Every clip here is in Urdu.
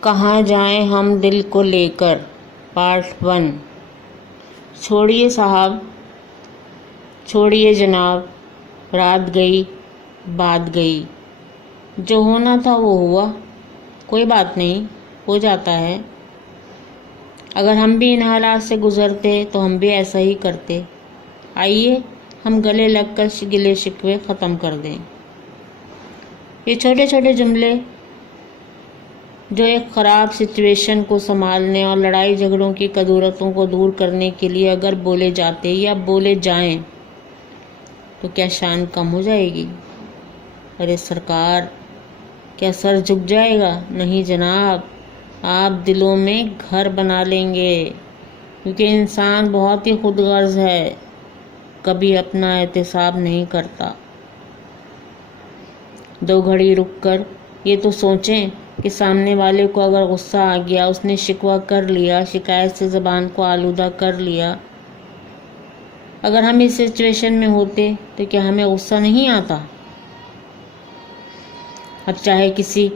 کہاں جائیں ہم دل کو لے کر، پارٹ 1۔ چھوڑیے صاحب، چھوڑیے جناب، رات گئی بات گئی، جو ہونا تھا وہ ہوا، کوئی بات نہیں، ہو جاتا ہے۔ اگر ہم بھی ان حالات سے گزرتے تو ہم بھی ایسا ہی کرتے۔ آئیے ہم گلے لگ کر گلے شکوے ختم کر دیں۔ یہ چھوٹے چھوٹے جملے جو ایک خراب سچویشن کو سنبھالنے اور لڑائی جھگڑوں کی کدورتوں کو دور کرنے کے لیے اگر بولے جاتے یا بولے جائیں تو کیا شان کم ہو جائے گی؟ ارے سرکار، کیا سر جھک جائے گا؟ نہیں جناب، آپ دلوں میں گھر بنا لیں گے، کیونکہ انسان بہت ہی خود غرض ہے، کبھی اپنا احتساب نہیں کرتا۔ دو گھڑی رک کر یہ تو سوچیں کہ سامنے والے کو اگر غصہ آ گیا، اس نے شکوہ کر لیا، شکایت سے زبان کو آلودہ کر لیا، اگر ہم اس سچویشن میں ہوتے تو کیا ہمیں غصہ نہیں آتا؟ اب چاہے کسی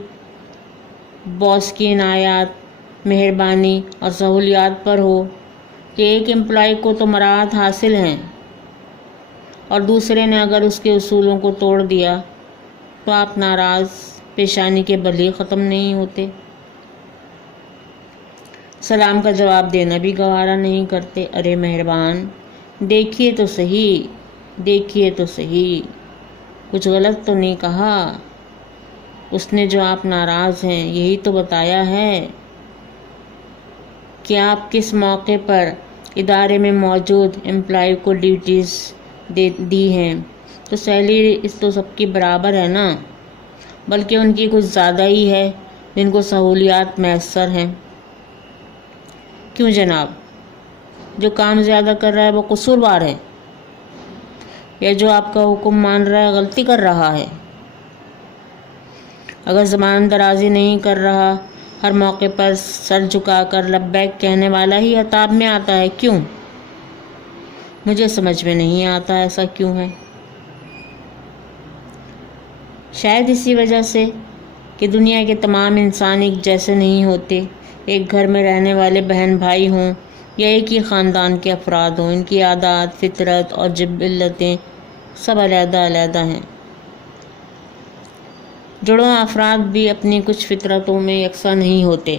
باس کی عنایات، مہربانی اور سہولیات پر ہو کہ ایک امپلائی کو تو مراحت حاصل ہیں اور دوسرے نے اگر اس کے اصولوں کو توڑ دیا تو آپ ناراض، پیشانی کے بل ہی ختم نہیں ہوتے، سلام کا جواب دینا بھی گوارا نہیں کرتے۔ ارے مہربان، دیکھیے تو صحیح، دیکھیے تو صحیح، کچھ غلط تو نہیں کہا؟ اس نے جو آپ ناراض ہیں یہی تو بتایا ہے کہ آپ کس موقع پر ادارے میں موجود امپلائی کو ڈیوٹیز دی ہیں، تو سیلری اس تو سب کی برابر ہے نا، بلکہ ان کی کچھ زیادہ ہی ہے جن کو سہولیات میسر ہیں۔ کیوں جناب، جو کام زیادہ کر رہا ہے وہ قصوروار ہے، یا جو آپ کا حکم مان رہا ہے غلطی کر رہا ہے؟ اگر زبان درازی نہیں کر رہا، ہر موقع پر سر جھکا کر لبیک کہنے والا ہی عتاب میں آتا ہے، کیوں؟ مجھے سمجھ میں نہیں آتا ایسا کیوں ہے۔ شاید اسی وجہ سے کہ دنیا کے تمام انسان ایک جیسے نہیں ہوتے، ایک گھر میں رہنے والے بہن بھائی ہوں یا ایک ہی خاندان کے افراد ہوں، ان کی عادات، فطرت اور جبلتیں سب علیحدہ علیحدہ ہیں۔ جڑواں افراد بھی اپنی کچھ فطرتوں میں یکساں نہیں ہوتے۔